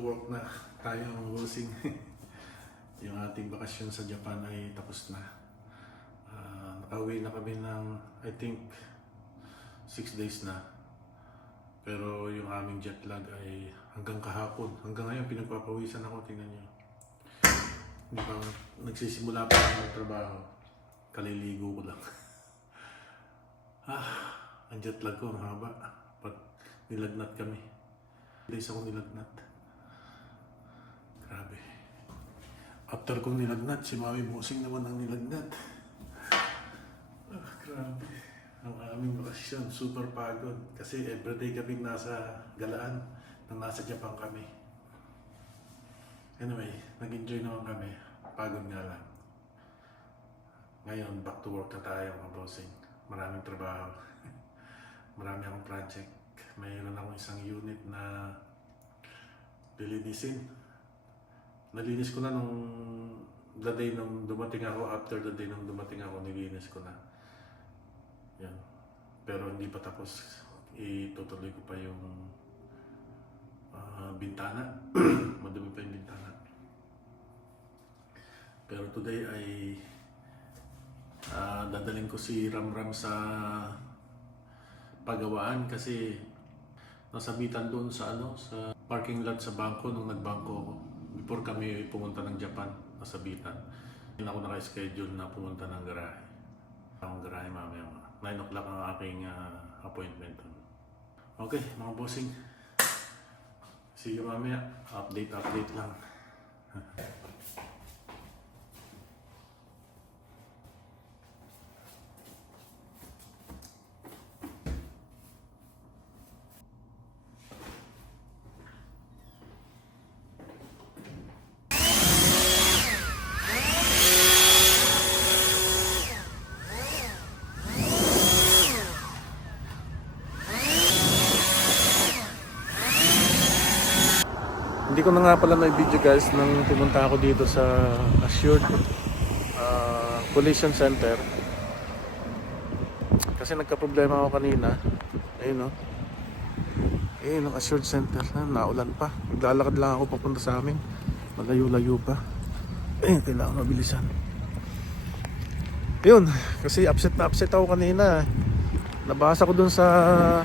to work na tayo mga bossing. Yung ating bakasyon sa Japan ay tapos na. Nakauwi na kami ng I think 6 days na. Pero yung aming jet lag ay hanggang kahapon. Hanggang ngayon pinagpapawisan ako, tingnan nyo. Hindi pa nagsisimula pa ako magtrabaho. Kaliligo ko lang. Ang jet lag ko, ang haba. Nilagnat kami. Days ako nilagnat. Grabe. After kong nilagnat, si Mami Bossing naman ang nilagnat. Grabe. Ang aming bakasyon, super pagod. Kasi everyday kaming nasa galaan nang nasa Japan kami. Anyway, nag-enjoy naman kami. Pagod nga lang. Ngayon, back to work na tayo mga bossing. Maraming trabaho. Marami akong project. Mayroon akong isang unit na lilinisin. Nalinis ko na nung the day nung dumating ako. After the day nung dumating ako, nilinis ko na. Yan. Pero hindi pa tapos. Itutuloy ko pa yung bintana. Madumi pa yung bintana. Pero today ay dadaling ko si Ramram sa pagawaan kasi nasabitan doon sa sa parking lot sa bangko nung nagbangko ako. Before kami pumunta ng Japan, nasabitan. Hindi ako naka-schedule na pumunta ng garahe. Ang garahe mamaya. 9 o'clock ang aking appointment. Okay, mga bossing. See you mamaya. Update lang. Hindi ko na nga pala na-video guys nang pumunta ako dito sa Assured Collision Center. Kasi nagka-problema ako kanina. Ayun o. Ayun ang Assured Center. Naulan pa. Maglalakad lang ako papunta sa amin. Malayo-layo pa. Ayun, kailangan mabilisan. Ayun, kasi upset ako kanina. Nabasa ko dun sa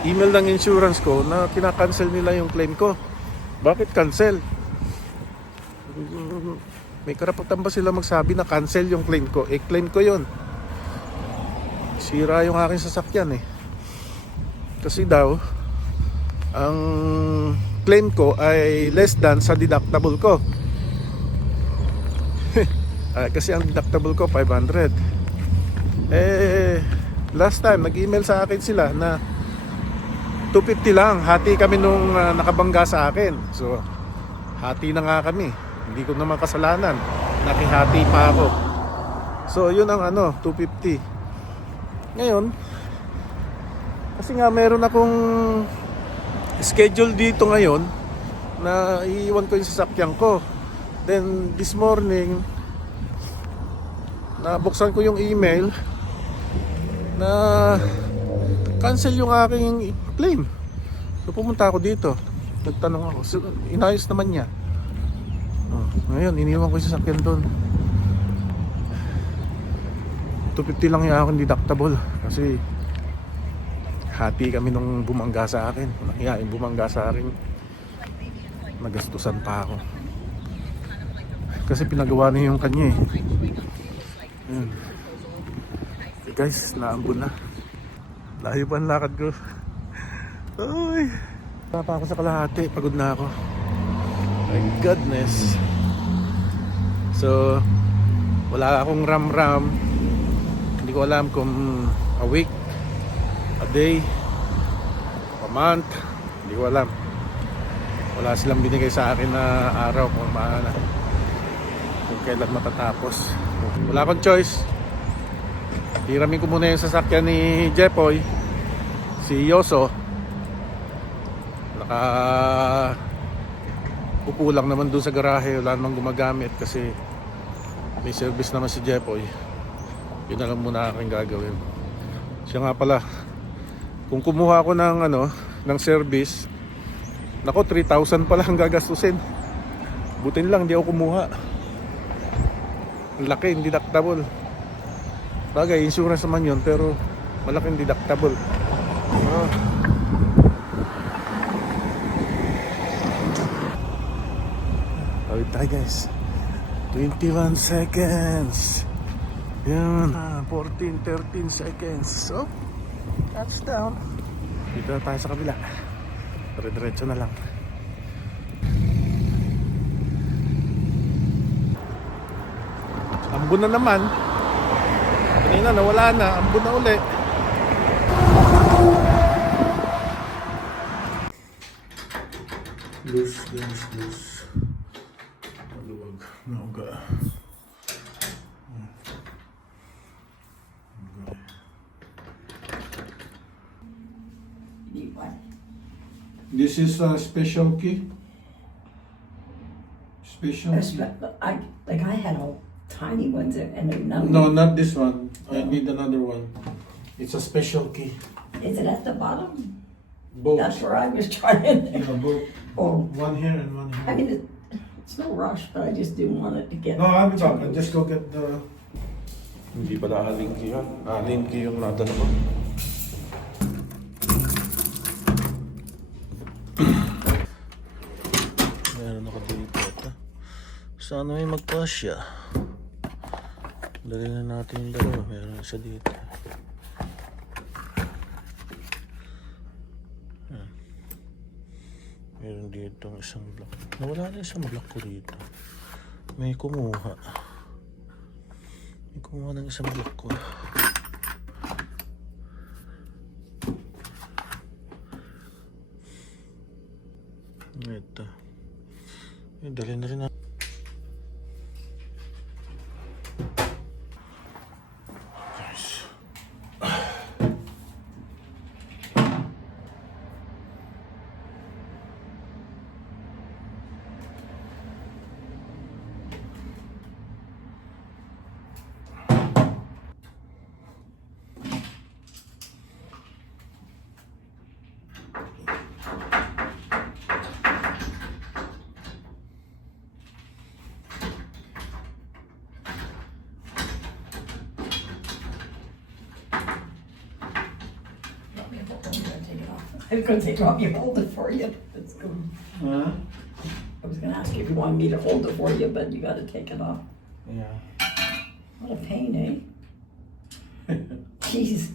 email ng insurance ko na kinakancel nila yung claim ko. Bakit cancel? May karapatan ba sila magsabi na cancel yung claim ko? Claim ko yun. Sira yung aking sasakyan Kasi daw ang claim ko ay less than sa deductible ko. Kasi ang deductible ko 500. Last time nag-email sa akin sila na 250 lang, hati kami nung nakabangga sa akin. So, hati na nga kami. Hindi ko naman kasalanan. Nakihati pa ako. So, yun ang 250. Ngayon, kasi nga meron akong schedule dito ngayon na iiwan ko yung sasakyan ko. Then, this morning, nabuksan ko yung email na cancel yung aking claim. So pumunta ako dito. Nagtanong ako. So, inayos naman niya. Ngayon, iniwan ko yung sasakyan doon. 250 lang yung aking deductible. Kasi hati kami nung bumangga sa akin. Nakiyain bumangga sa akin. Nagastusan pa ako. Kasi pinagawa niya yung kanya Ayun. Okay guys, naambun na. Layo pa ang lakad ko. Uy, pa ako sa kalahati. Pagod na ako. My goodness. So, wala akong Ramram. Hindi ko alam kung a week, a day, a month. Hindi ko alam. Wala silang binigay sa akin na araw kung maana. Kung kailan matatapos. Wala akong choice. Hiramin ko muna yung sasakyan ni Jepoy, si Yoso. Upo lang naman doon sa garahe. Wala namang gumagamit kasi may service naman si Jepoy. Yun na lang muna aking gagawin. Siya nga pala, kung kumuha ako ng ng service, Nako, 3,000 pala ang gagastusin. Butin lang, di ako kumuha. Ang laki, hindi deductible. Bagay, insurance naman yun, pero malaking deductible. Tawid tayo guys. 21 seconds. Yan. 14, 13 seconds. Oh, touchdown. Dito na tayo sa kabila. Dire-diretso na lang. Ambon na naman. Kanina nawala na. Ambon na uli. Loose. Maluwag. Nauga. This is a special key. Special key. Like I had all tiny ones and they're numbered. No, not this one. I need another one. It's a special key. Is it at the bottom? Both. That's where I was trying. Yeah, both. Oh, One here and one I here. mean, it's no rush, but I just didn't want it to get. No, I'll be back. I'll just go get the... Hindi pala halin key yan. Halin key yung nadala ko. Meron ako dito. Sana may magpasya. Dali na natin yung dalawa. Meron isa dito. Meron dito isang block. Nawala na isang block ko dito. May kumuha. May kumuha ng isang block ko. Ito. Dali na rin na. Guys. I was going to say, do you want me to hold it for you? That's good. Huh? I was going to ask you if you wanted me to hold it for you, but you got to take it off. Yeah. What a pain, eh? Jeez.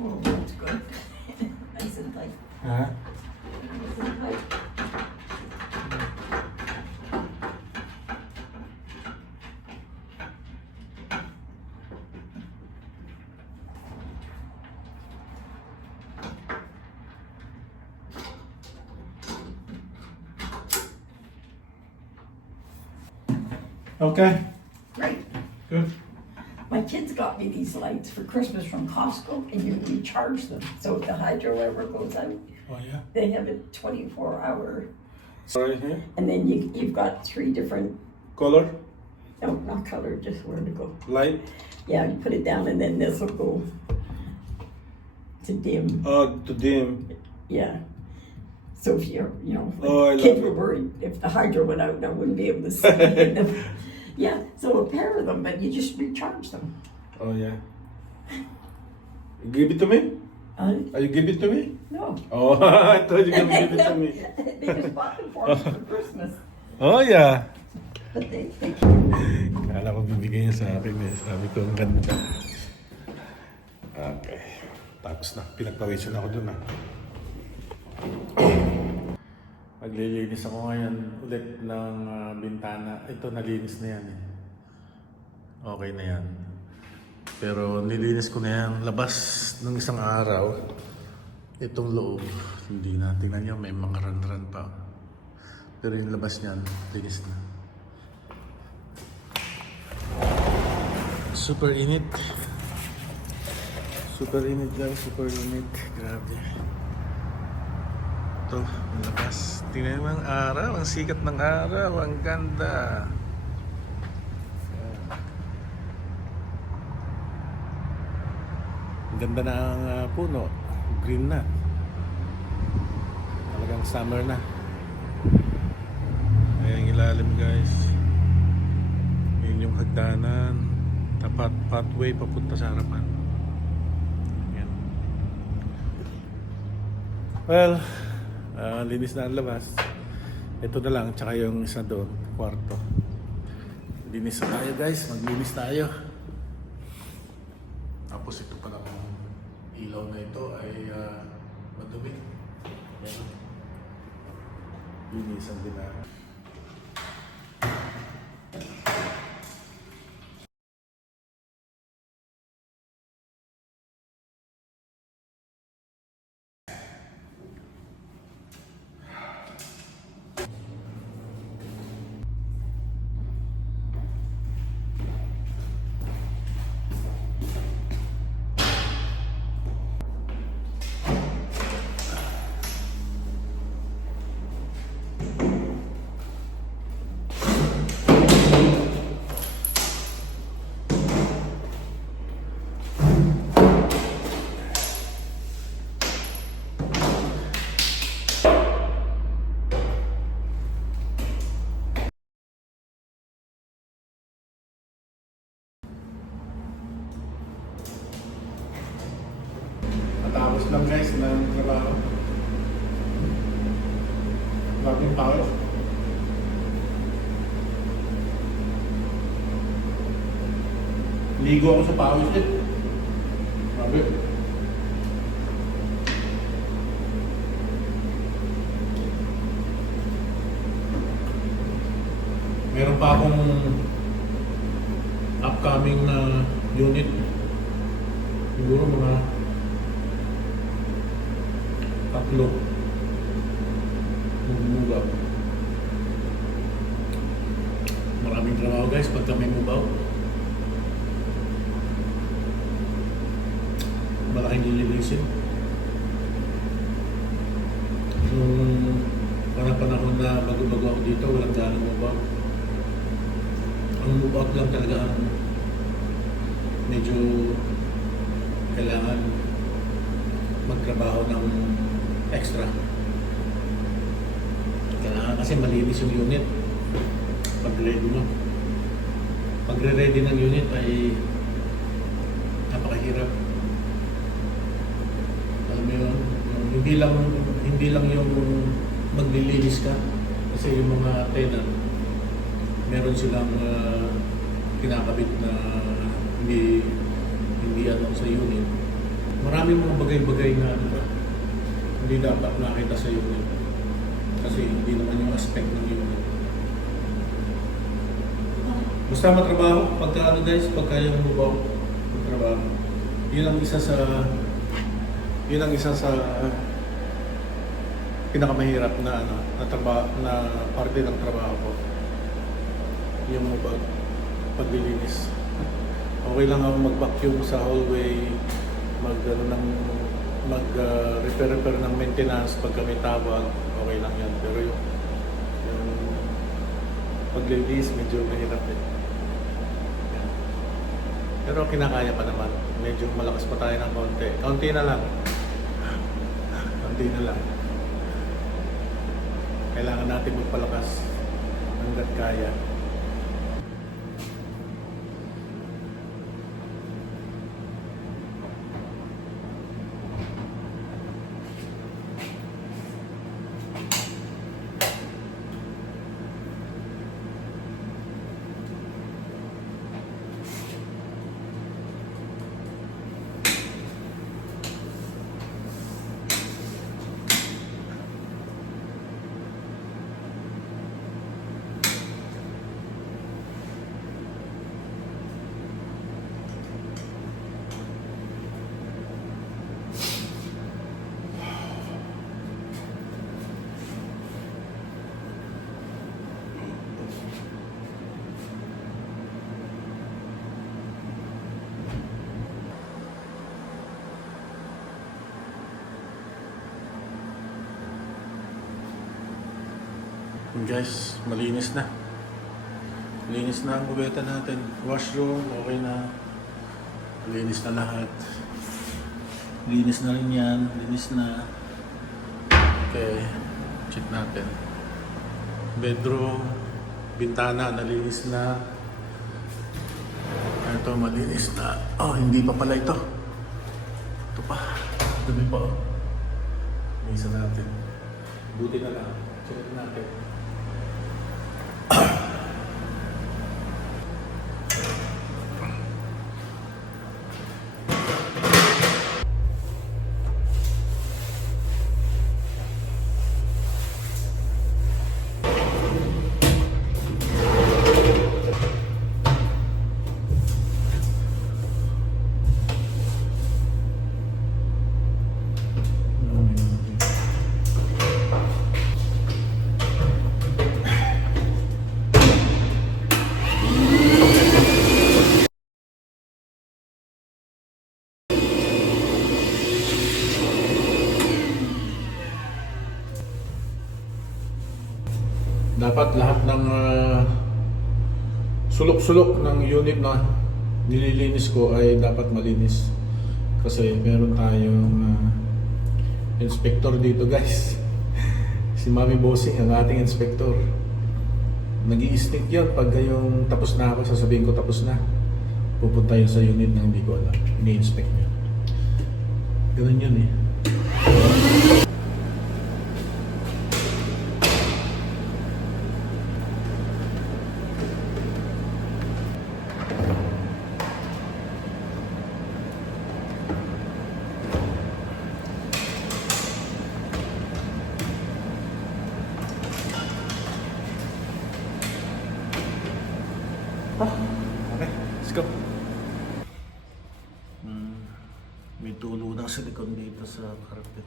Oh, that's good. Nice and tight. Ha? Nice and tight. Okay. Great. Good. My kids got me these lights for Christmas from Costco, and you recharge them. So if the hydro ever goes out, Oh yeah. they have a 24-hour. Sorry here. And then you've got 3 different, Color, no, not color, just where to go. light. Yeah, you put it down, and then this will go to dim. Oh, to dim. Yeah. So if you're, Oh, I love kids it. were worried if the hydro went out, I wouldn't be able to see them. Yeah, so a pair of them, but you just recharge them. Oh yeah. You give it to me? Are you give it to me? No. Oh, I thought you were gonna give it to me. They just bought them for me for Christmas. Oh yeah. But they Kala ko bibigyan niya sa akin eh. Sabi ko, ang ganda. Okay. Tapos na, pinagpawisan ako dun ah. Maglilinis ako ngayon ulit ng bintana. Ito, nalinis na yan eh. Okay na yan. Pero nilinis ko na yan labas ng isang araw. Itong loob, hindi na. Tingnan niyo, may mga ran-ran pa. Pero yung labas niyan, linis na. Super init. Super init guys, super init. Grabe. Ito, ang labas. Tingnan mo ang araw, ang sikat ng araw, ang ganda. Ang ganda na ang puno. Green na. Talagang summer na. Ayan ang ilalim guys. Yun yung hagdanan. Tapat pathway papunta sa harapan. Yan. Well, linis na ang labas. Ito na lang, tsaka yung isa doon, kwarto. Linis na tayo guys, maglinis tayo. Tapos ito pala kung ilaw na ito ay madumi. Yan. Linisan din na. Matapos lang guys ng trabaho. Bagong tao. Ligo ako sa pawis eh. Grabe. Meron pa akong upcoming na unit. Siguro mga 3 move out. Maraming trabaho guys pagka may move out. Malaking lilinisin. Nung panahon na bago-bago ako dito, walang ganang move out. Ang move out lang talaga ang medyo kailangan magtrabaho ng extra. Kailangan kasi malinis yung unit pag-ready mo. Pagre-ready ng unit ay napakahirap. Alam mo yun, hindi lang yung maglilinis ka kasi yung mga tenant meron silang kinakabit na hindi ano sa unit. Maraming mga bagay-bagay na ano ba, hindi dapat nakita sa unit. Kasi hindi naman yung aspect ng unit. Basta matrabaho, pagka ano guys, pagka yung lubaw, matrabaho. Yun ang isa sa pinakamahirap na ano, na parte ng trabaho ko. Yung paglilinis. Okay lang ako mag-vacuum sa hallway, repair ng maintenance pag may tawag, okay lang yan. Pero yung paglilinis, medyo mahirap eh. Yan. Pero kinakaya pa naman. Medyo malakas pa tayo ng konti. Kaunti na lang. Kaunti na lang. Kailangan natin magpalakas hanggat kaya. Guys, malinis na. Malinis na ang kubeta natin. Washroom, okay na. Malinis na lahat. Linis na rin yan. Linis na. Okay. Check natin. Bedroom. Bintana, nalinis na. Ito, malinis na. Oh, hindi pa pala ito. Ito pa. Dumi pa. Isa natin. Buti na lang. Check natin. Dapat lahat ng sulok-sulok ng unit na nililinis ko ay dapat malinis. Kasi meron tayong inspector dito guys. Si Mami Bossing, ang ating inspector. Nag-i-stick yun pag yung tapos na ako, sasabihin ko tapos na. Pupunta yun sa unit na hindi ko alam. Ini-inspect niya. Ganun yun eh. Okay, let's go. May tulo ng silikon dito sa carpet.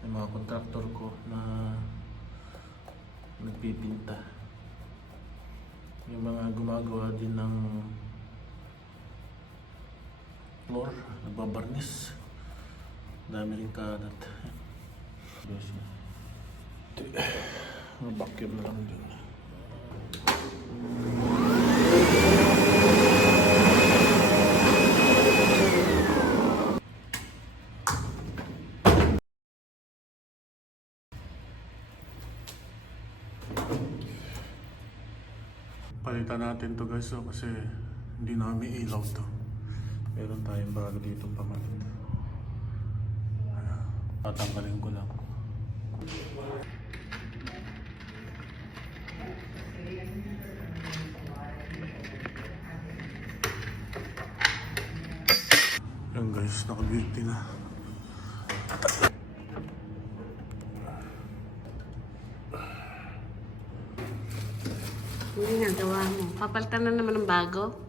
Yung mga kontraktor ko na nagpipinta. Yung mga gumagawa din ng floor, nagbabarnis. Dami rin kalat. Vacuum na lang dun. Palitan natin to guys, kasi hindi namin ilaw to. Meron tayong bago dito pamalit. Tatanggalin ko lang. Yung guys, naka-beauty na. Hindi nga, gawa mo. Papalitan na naman ng bago.